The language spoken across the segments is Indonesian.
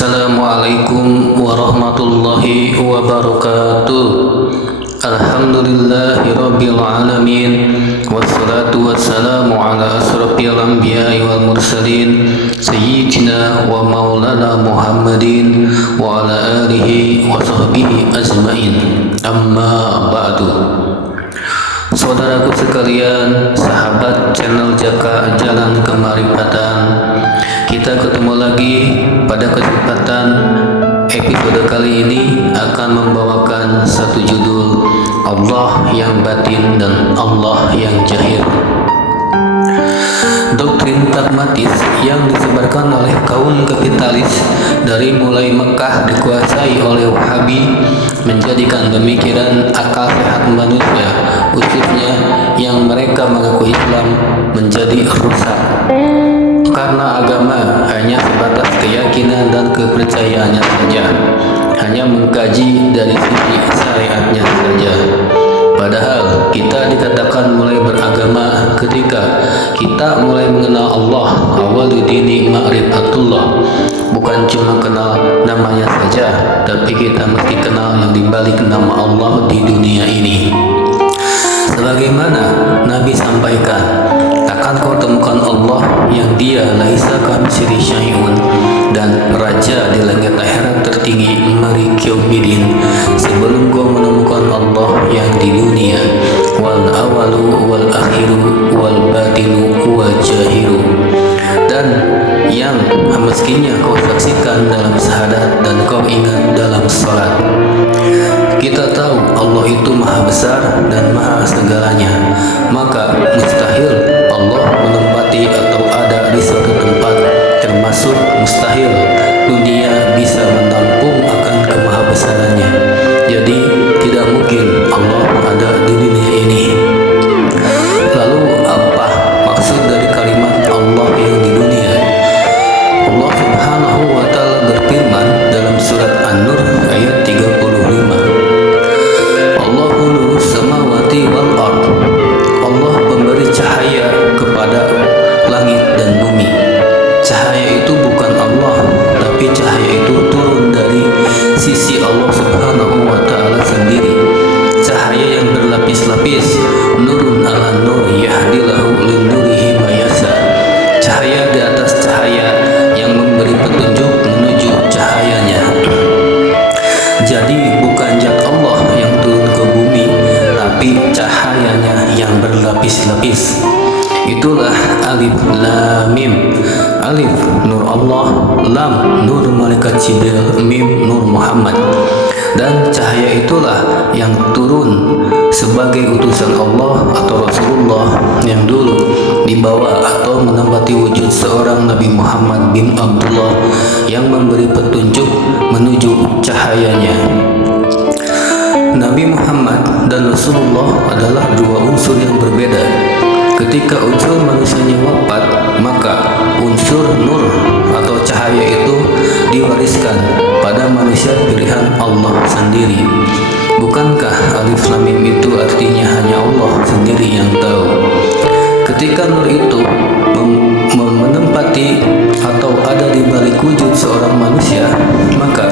Assalamualaikum warahmatullahi wabarakatuh. Alhamdulillahi rabbil alamin. Wassalatu wassalamu ala asrafil anbiya'i wal mursalin sayyidina wa maulana Muhammadin wa ala alihi wa sahbihi ajmain. Amma ba'du. Saudaraku sekalian, sahabat channel Jaka Jalan Kemarifatan, kita ketemu lagi pada kesempatan episode kali ini akan membawakan satu judul, Allah yang batin dan Allah yang zahir. Doktrin pragmatis yang disebarkan oleh kaum kapitalis dari mulai Mekah dikuasai oleh Wahabi menjadikan pemikiran akal sehat manusia, khususnya yang mereka mengaku Islam, menjadi rusak. Karena agama hanya sebatas keyakinan dan kepercayaannya saja, hanya mengkaji dari sisi syariatnya saja. Padahal kita dikatakan mulai beragama ketika kita mulai mengenal Allah. Awalul dini ma'rifatullah. Bukan cuma kenal namanya saja, tapi kita mesti kenal yang dibalik nama Allah di dunia ini. Sebagaimana Nabi sampaikan, akan kau temukan Allah yang dia laisa kamitslihi syai'un, dan raja di langit akhirat tertinggi Malik Yaumiddin, sebelum kau menemukan Allah yang di dunia, wal awalu wal akhiru wal batinu wal jahiru, dan yang meskinya kau saksikan dalam syahadat dan kau ingat dalam salat. Kita tahu Allah itu maha besar dan maha segalanya, maka mustahil Allah menempati atau ada di suatu tempat, termasuk mustahil dunia bisa menampung akan kemahabesarannya. Jadi tidak mungkin Allah ada di dunia ini. Lalu apa maksud dari kalimat Allah yang di dunia? Allah Subhanahu wa ta'ala berfirman dalam surat An-Nur ayat 35, Allahu nurus samawati wal ard. Allah pemberi cahaya kepada langit dan bumi. Cahaya itu bukan Allah, tapi cahaya itu turun dari sisi Allah Subhanahu wa ta'ala sendiri. Cahaya yang berlapis-lapis, nurun ala nur yahdilahu linurihi mayasa. Cahaya di atas cahaya yang memberi petunjuk menuju cahayanya. Jadi bukan zat Allah yang turun ke bumi, tapi cahayanya yang berlapis-lapis. Itulah alif lam mim. Alif nur Allah, lam nur malaikat Jibril, mim nur Muhammad. Dan cahaya itulah yang turun sebagai utusan Allah atau Rasulullah yang dulu dibawa atau menempati wujud seorang Nabi Muhammad bin Abdullah yang memberi petunjuk menuju cahayanya. Nabi Muhammad dan Rasulullah adalah dua unsur yang berbeda. Ketika unsur manusianya wafat, maka unsur nur atau cahaya itu diwariskan pada manusia pilihan Allah sendiri. Bukankah alif lam mim itu artinya hanya Allah sendiri yang tahu? Ketika nur itu menempati atau ada di balik wujud seorang manusia, maka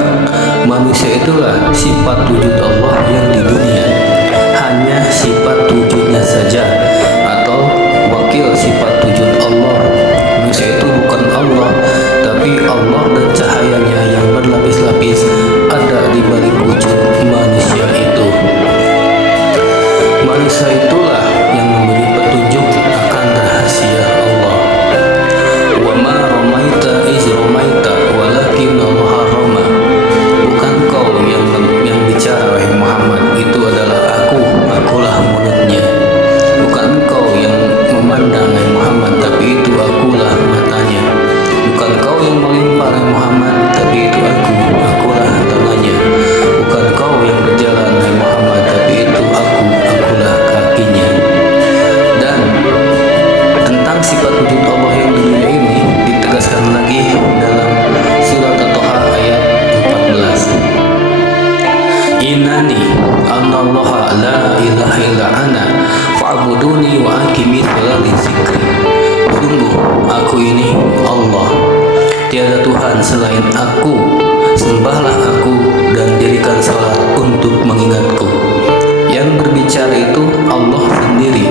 manusia itulah sifat wujud Allah yang di dunia. Hanya sifat wujudnya saja, atau wakil sifat wujud Allah. Manusia itu bukan Allah, tapi Allah dan cahayanya yang berlapis-lapis ada di balik wujud manusia itu. Manusia itulah yang memberi petunjuk akan rahasia Allah. Wa ma ramaita iz ramaita walakin Allah rama. Bukan kau yang bicara wahai Muhammad, itu adalah akulah mulutnya. Bukan kau yang memandang wahai Muhammad, tapi itu akulah matanya. Bukan kau yang melimpah wahai Muhammad, tapi itu akulah tangannya. Bukan kau yang berjalan wahai Muhammad, tapi itu akulah kakinya. Dan tentang sifat wujud Allah yang di dunia ini ditegaskan lagi dalam surat At-Taha ayat 14. Innani anallaha la ilaha illa ana fa'buduni wa aqimi sholata li dzikri. Sungguh aku ini Allah, tiada tiada Tuhan selain aku, sembahlah aku dan dirikan salat untuk mengingatku. Yang berbicara itu Allah sendiri,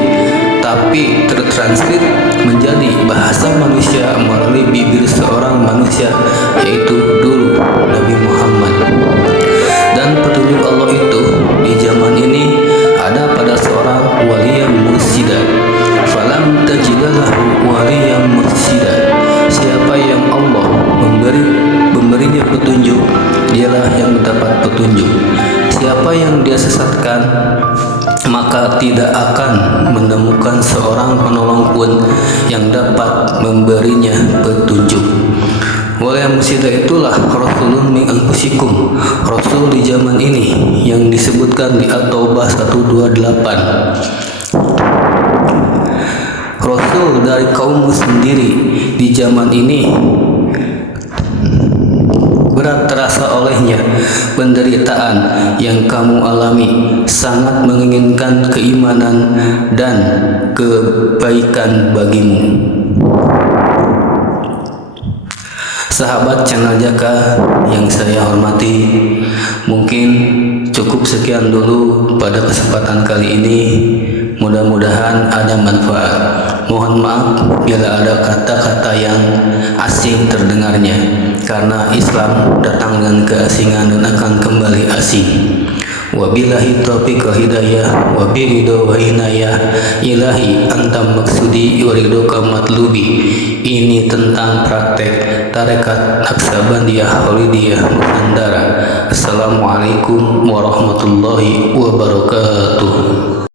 tapi tertranslate menjadi bahasa manusia melalui bibir seorang manusia, yaitu dulu Nabi Muhammad. Dan petunjuk Allah itu di zaman ini ada pada seorang waliyan mursida. Falam tajidalahu waliyan mursida. Siapa yang Allah memberinya petunjuk, dialah yang mendapat petunjuk. Siapa yang dia sesatkan, maka tidak akan menemukan seorang penolong pun yang dapat memberinya petunjuk. Waliyan mursida itulah Rasulun min anfusikum, Rasul di zaman ini yang disebutkan di At-Taubah 128. Rasul dari kaummu sendiri di zaman ini, berat terasa olehnya penderitaan yang kamu alami, sangat menginginkan keimanan dan kebaikan bagimu. Sahabat channel Jaka yang saya hormati, mungkin cukup sekian dulu pada kesempatan kali ini. Mudah-mudahan ada manfaat. Mohon maaf bila ada kata-kata yang asing terdengarnya, karena Islam datang dengan keasingan dan akan kembali asing. Wabillahi taufiq wal hidayah, wabiridho wa inayah, ilahi anta maksudi waridoka matlubi. Ini tentang praktek tarekat Naqsabandiyah Khalidiyah Nusantara. Assalamualaikum warahmatullahi wabarakatuh.